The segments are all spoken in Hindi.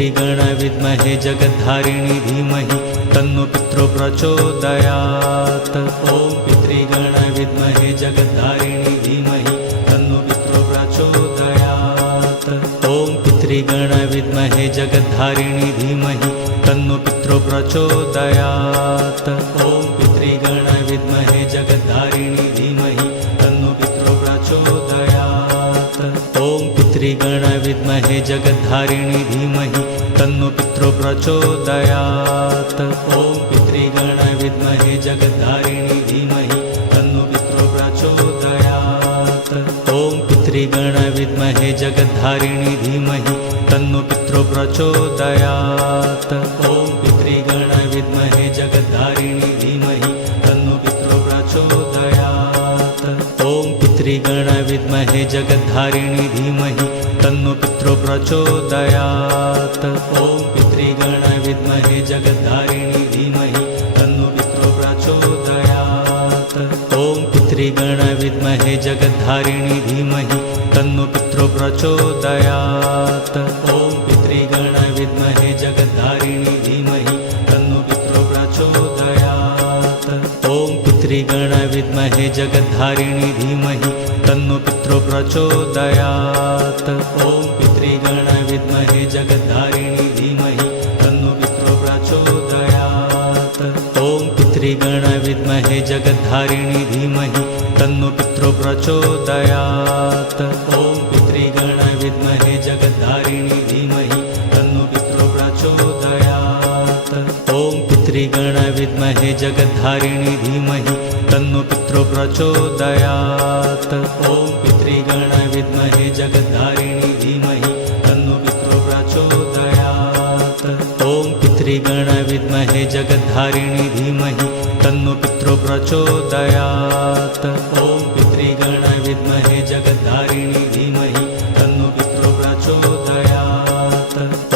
पितृगण विद्महे जगद्धारिणी धीमहि तन्नो पितरो प्रचोदयात्। ॐ पितृगण विद्महे जगद्धारिणी धीमहि तन्नो पितरो प्रचोदयात्। ॐ पितृगण विद्महे जगद्धारिणी धीमहि तन्नो पितरो प्रचोदयात्। ॐ पितृगण विद्महे जगद्धारिणी धीमहि तन्नो पितरो प्रचोदयात्। ॐ पितृगण विद्महे जगद्धारिणी धीमहि तन्नो पितरो प्रचोदयात्। ॐ पितृगण विद्महे जगद्धारिणी धीमहि तन्नो पितरो प्रचोदयात्। ॐ पितृगण विद्महे जगद्धारिणी धीमहि तन्नो पितरो प्रचोदयात्। ॐ पितृगण विद्महे जगद्धारिणी धीमहि तन्नो पितरो प्रचोदयात्। ॐ पितृगण विद्महे जगद्धारिणी धीमहि तन्नो पितरो प्रचोदयात्। ॐ पितृगण विद्महे जगद्धारिणी धीमहि तन्नो पितरो प्रचोदयात्। ॐ पितृगण विद्महे जगद्धारिणी धीमहि तन्नो पितरो प्रचोदयात्। ॐ पितृगण विद्महे जगद्धारिणी धीमहि तन्नो पितरो प्रचोदयात्। ॐ पितृगण विद्महे जगद्धारिणी धीमहि तन्नो पितरो प्रचोदयात्। ॐ पितृगण विद्महे जगद्धारिणी धीमहि तन्नो पितरो प्रचोदयात्। ॐ पितृगण विद्महे जगद्धारिणी धीमहि तन्नो पितरो प्रचोदयात्। ॐ पितृगण विद्महे जगद्धारिणी धीमहि तन्नो पितरो प्रचोदयात्। ॐ पितृगण विद्महे जगद्धारिणी धीमहि तन्नो पितरो प्रचोदयात्। ॐ पितृगण विद्महे जगद्धारिणी धीमहि तन्नो पितरो प्रचोदयात्। ॐ पितृगण विद्महे जगद्धारिणी धीमहि तन्नो पितरो प्रचोदयात्। ॐ पितृगण विद्महे जगद्धारिणी धीमहि तन्नो पितरो प्रचोदयात्।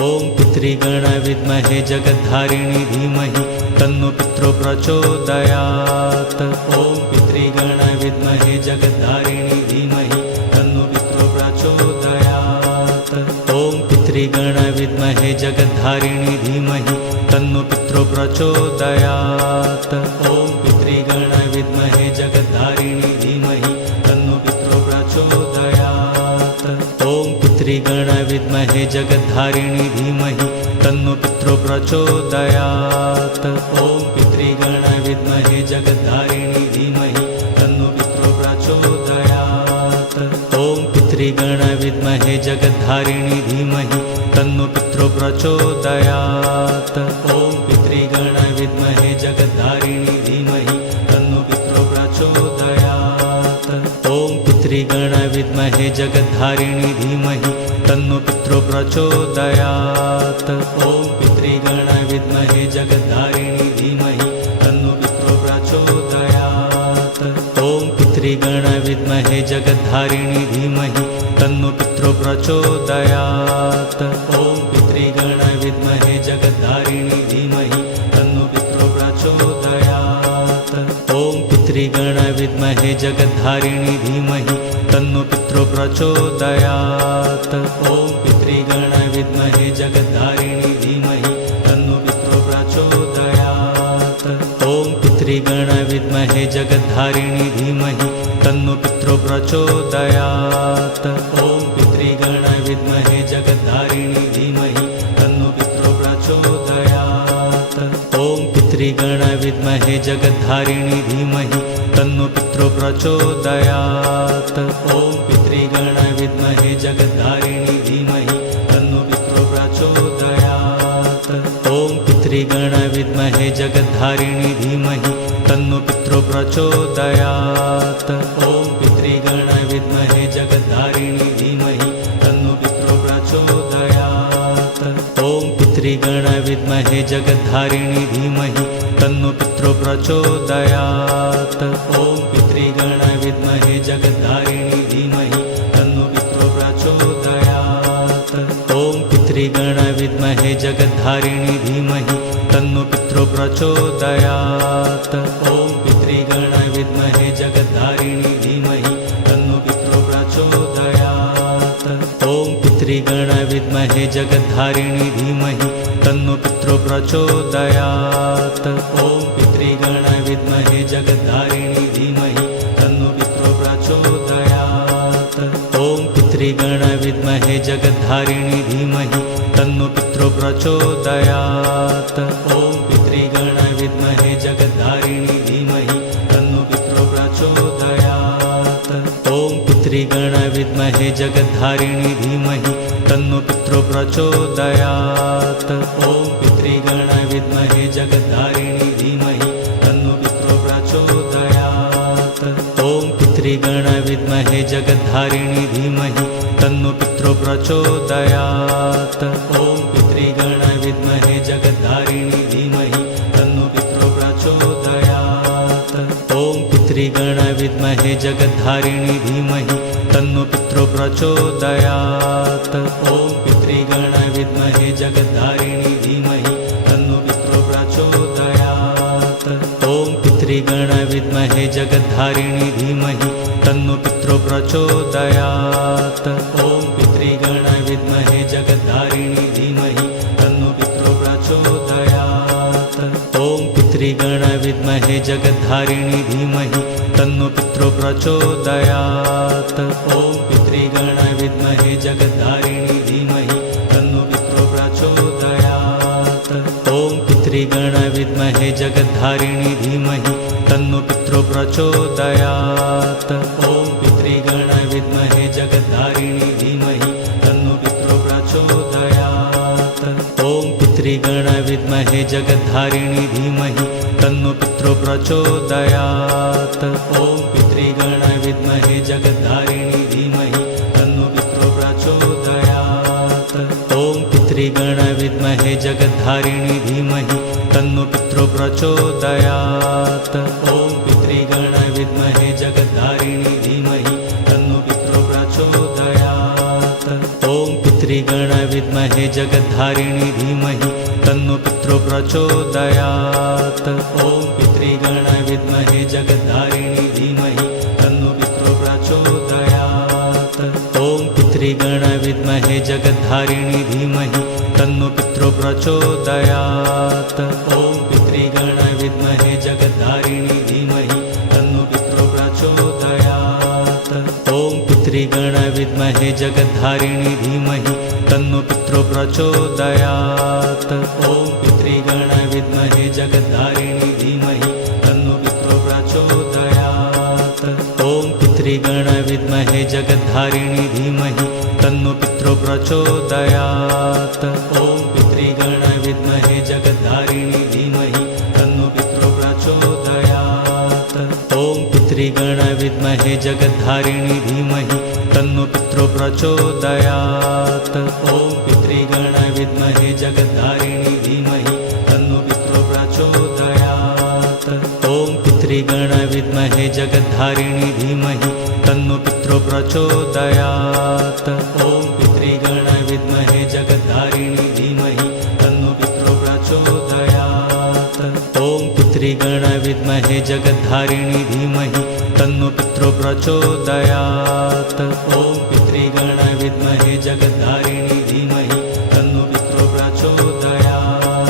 ॐ पितृगण विद्महे जगद्धारिणी धीमहि तन्नो पितरो प्रचोदयात्। ॐ पितृगण विद्महे जगद्धारिणी धीमहि तन्नो पितरो प्रचोदयात्। ॐ पितृगण विद्महे जगद्धारिणी धीमहि तन्नो पितरो प्रचोदयात्। ॐ पितृगण विद्महे जगद्धारिणी धीमहि तन्नो पितरो प्रचोदयात्। ॐ पितृगण विद्महे जगद्धारिणी धीमहि तन्नो पितरो प्रचोदयात्। ॐ पितृगण विद्महे जगद्धारिणी धीमहि तन्नो पितरो प्रचोदयात्। ॐ पितृगण विद्महे जगद्धारिणी धीमहि तन्नो पितरो प्रचोदयात्। ॐ पितृगण विद्महे जगद्धारिणी धीमहि तन्नो पितरो प्रचोदयात्। ॐ पितृगण विद्महे जगद्धारिणी धीमहि तन्नो पितरो प्रचोदयात्। ॐ पितृगण विद्महे जगद्धारिणी धीमहि तन्नो पितरो प्रचोदयात्। ॐ पितृगण विद्महे जगद्धारिणी धीमहि तन्नो पितरो प्रचोदयात्। ॐ पितृगण विद्महे जगद्धारिणी धीमहि तन्नो पितरो प्रचोदयात्। ॐ पितृगण विद्महे जगद्धारिणी धीमहि तन्नो पितरो प्रचोदयात्। ॐ पितृगण विद्महे जगद्धारिणी धीमहि तन्नो पितरो प्रचोदयात्। ॐ पितृगण विद्महे जगद्धारिणी धीमहि तन्नो पितरो प्रचोदयात्। ॐ पितृगण विद्महे जगद्धारिणी धीमहि तन्नो पितरो प्रचोदयात्। ॐ पितृगण विद्महे जगद्धारिणी धीमहि तन्नो पितरो प्रचोदयात्। ॐ पितृगण विद्महे जगद्धारिणी धीमहि तन्नो पितरो प्रचोदयात्। ॐ पितृगण विद्महे जगद्धारिणी धीमहि तन्नो पितरो प्रचोदयात्। ॐ पितृगण विद्महे जगद्धारिणी धीमहि तन्नो पितरो प्रचोदयात्। ॐ पितृगण विद्महे जगद्धारिणी धीमहि तन्नो पितरो प्रचोदयात्। ॐ पितृगण विद्महे जगद्धारिणी धीमहि तन्नो पितरो प्रचोदयात्। ॐ पितृगण विद्महे जगद्धारिणी धीमहि तन्नो पितरो प्रचोदयात्। ॐ पितृगण विद्महे जगद्धारिणी धीमहि तन्नो पितरो प्रचोदयात्। ॐ पितृगण पितृगण विद्महे जगद्धारिणी धीमहि तन्नो पितरो प्रचोदयात्। ॐ पितृगण विद्महे जगद्धारिणी धीमहि तन्नो पितरो प्रचोदयात्। ॐ पितृगण विद्महे जगद्धारिणी धीमहि तन्नो पितरो प्रचोदयात्। ॐ पितृगण विद्महे जगद्धारिणी धीमहि तन्नो पितरो प्रचोदयात्। ॐ पितृगण विद्महे जगद्धारिणी धीमहि तन्नो पितरो प्रचोदयात्। ॐ पितृगण विद्महे जगद्धारिणी धीमहि तन्नो पितरो प्रचोदयात्। ॐ पितृगण विद्महे जगद्धारिणी धीमहि तन्नो पितरो प्रचोदयात्। ॐ पितृगण विद्महे जगद्धारिणी धीमहि तन्नो पितरो प्रचोदयात्। ॐ पितृगण विद्महे जगद्धारिणी धीमहि तन्नो पितरो प्रचोदयात्। ॐ पितृगण विद्महे जगद्धारिणी धीमहि तन्नो पितरो प्रचोदयात्। ॐ पितृगण विद्महे जगद्धारिणी धीमहि तन्नो पितरो प्रचोदयात्। ॐ पितृगण विद्महे जगद्धारिणी धीमहि तन्नो पितरो प्रचोदयात्। ॐ पितृगण विद्महे जगद्धारिणी धीमहि तन्नो पितरो प्रचोदयात्। ॐ पितृगण विद्महे जगद्धारिणी धीमहि तन्नो पितरो प्रचोदयात्। ॐ पितृगण विद्महे जगद्धारिणी धीमहि तन्नो पितरो प्रचोदयात्। ॐ पितृगण विद्महे जगद्धारिणी धीमहि तन्नो पितरो प्रचोदयात्। ॐ पितृगण विद्महे जगद्धारिणी धीमहि तन्नो पितरो प्रचोदयात्। ॐ पितृगण विद्महे जगद्धारिणी धीमहि तन्नो पितरो प्रचोदयात्। ॐ पितृगण विद्महे जगद्धारिणी धीमहि तन्नो पितरो प्रचोदयात्। ॐ पितृगण विद्महे जगद्धारिणी धीमहि तन्नो पितरो प्रचोदयात्। ॐ पितृगण विद्महे जगद्धारिणी धीमहि तन्नो पितरो प्रचोदयात्। ॐ पितृगण विद्महे जगद्धारिणी धीमहि तन्नो पितरो प्रचोदयात्। ॐ पितृगण विद्महे जगद्धारिणी धीमहि तन्नो पितरो प्रचोदयात्। ॐ पितृगण विद्महे जगद्धारिणी धीमहि तन्नो पितरो प्रचोदयात्। ॐ पितृगण विद्महे जगद्धारिणी धीमहि तन्नो पितरो प्रचोदयात्। ॐ पितृगण विद्महे जगद्धारिणी धीमहि तन्नो पितरो प्रचोदयात्। ॐ पितृगण विद्महे जगद्धारिणी धीमहि तन्नो पितरो प्रचोदयात्। ॐ पितृगण विद्महे जगद्धारिणी धीमहि तन्नो पितरो प्रचोदयात्। ॐ पितृगण विद्महे जगद्धारिणी धीमहि तन्नो पितरो प्रचोदयात्। ॐ पितृगण विद्महे जगद्धारिणी धीमहि तन्नो पितरो प्रचोदयात्। ॐ पितृगण विद्महे जगद्धारिणी धीमहि तन्नो पितरो प्रचोदयात्। ॐ पितृगण विद्महे जगद्धारिणी धीमहि तन्नो पितरो प्रचोदयात्। ॐ पितृगण विद्महे जगद्धारिणी धीमहि तन्नो पितरो प्रचोदयात्। ॐ पितृगण विद्महे जगद्धारिणी धीमहि तन्नो पितरो प्रचोदयात्।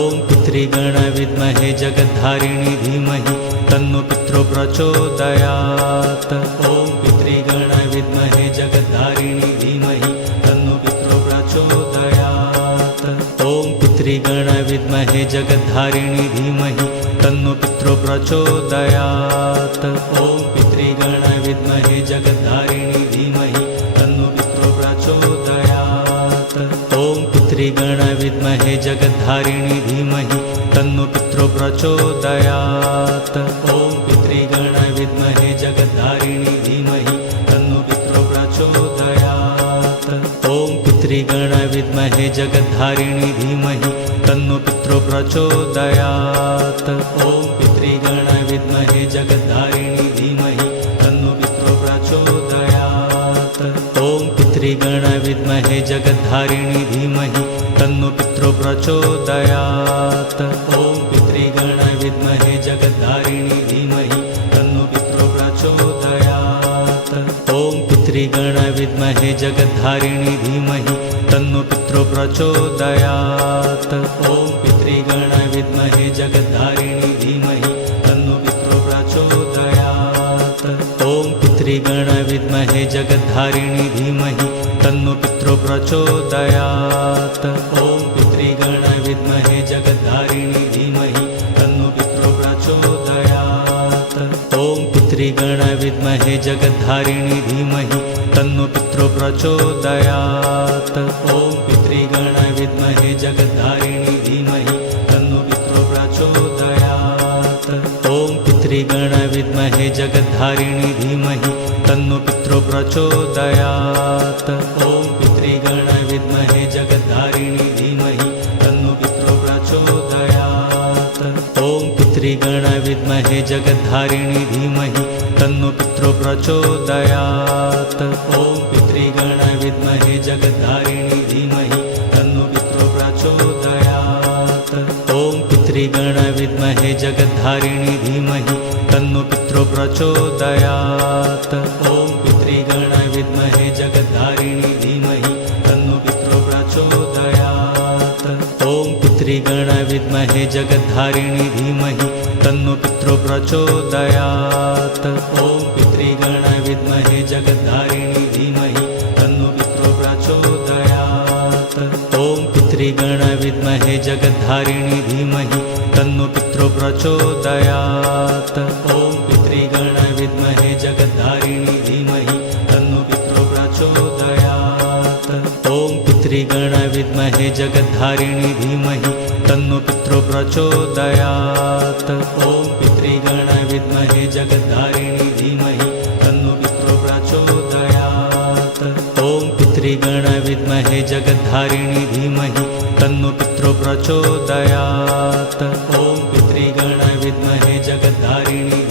ॐ पितृगण विद्महे जगद्धारिणी धीमहि तन्नो पितरो प्रचोदयात्। ॐ पितृगण विद्महे जगद्धारिणी धीमहि तन्नो पितरो प्रचोदयात्। ॐ पितृगण विद्महे जगद्धारिणी धीमहि तन्नो पितरो प्रचोदयात्। ॐ पितृगण विद्महे जगद्धारिणी धीमहि तन्नो पितरो प्रचोदयात्। ॐ पितृगण विद्महे जगद्धारिणी धीमहि तन्नो पितरो प्रचोदयात्। ॐ पितृगण विद्महे जगद्धारिणी धीमहि तन्नो पितरो प्रचोदयात्। ॐ पितृगण विद्महे जगद्धारिणी धीमहि तन्नो पितरो प्रचोदयात्। ॐ पितृगण विद्महे जगद्धारिणी धीमहि तन्नो पितरो प्रचोदयात्। ॐ पितृगण विद्महे जगद्धारिणी धीमहि तन्नो पितरो प्रचोदयात्। ॐ पितृगण विद्महे जगद्धारिणी धीमहि तन्नो पितरो प्रचोदयात्। ॐ पितृगण विद्महे जगद्धारिणी धीमहि तन्नो पितरो प्रचोदयात्। ॐ पितृगण विद्महे जगद्धारिणी धीमहि तन्नो पितरो प्रचोदयात्। ॐ पितृगण विद्महे जगद्धारिणी धीमहि तन्नो पितरो प्रचोदयात्। ॐ पितृगण विद्महे जगद्धारिणी धीमहि तन्नो पितरो प्रचोदयात्। ॐ पितृगण विद्महे जगद्धारिणी धीमहि तन्नो पितरो प्रचोदयात्। ॐ पितृगण विद्महे जगद्धारिणी धीमहि तन्नो पितरो प्रचोदयात्। ॐ पितृगण विद्महे जगद्धारिणी धीमहि तन्नो पितरो प्रचोदयात्। ॐ पितृगण विद्महे जगद्धारिणी धीमहि तन्नो पितरो प्रचोदयात्। ॐ पितृगण विद्महे जगद्धारिणी धीमहि तन्नो पितरो प्रचोदयात्। ॐ पितृगण विद्महे जगद्धारिणी धीमहि तन्नो पितरो प्रचोदयात्। ॐ पितृगण विद्महे जगद्धारिणी धीमहि तन्नो पितरो प्रचोदयात्। ॐ पितृगण विद्महे जगद्धारिणी धीमहि तन्नो पितरो प्रचोदयात्। ॐ पितृगण विद्महे जगद्धारिणी धीमहि तन्नो पितरो प्रचोदयात्। ॐ पितृगण विद्महे जगद्धारिणी धीमहि तन्नो पितरो प्रचोदयात्। ॐ पितृगण विद्महे जगद्धारिणी धीमहि तन्नो पितरो प्रचोदयात्। ॐ पितृगण विद्महे जगद्धारिणी धीमहि तन्नो पितरो प्रचोदयात्। ॐ पितृगण विद्महे जगद्धारिणी धीमहि तन्नो पितरो प्रचोदयात्। ॐ पितृगण विद्महे जगद्धारिणी धीमहि तन्नो पितरो प्रचोदयात्। ॐ पितृगण विद्महे जगद्धारिणी धीमहि तन्नो पितरो प्रचोदयात्। ॐ पितृगण विद्महे जगद्धारिणी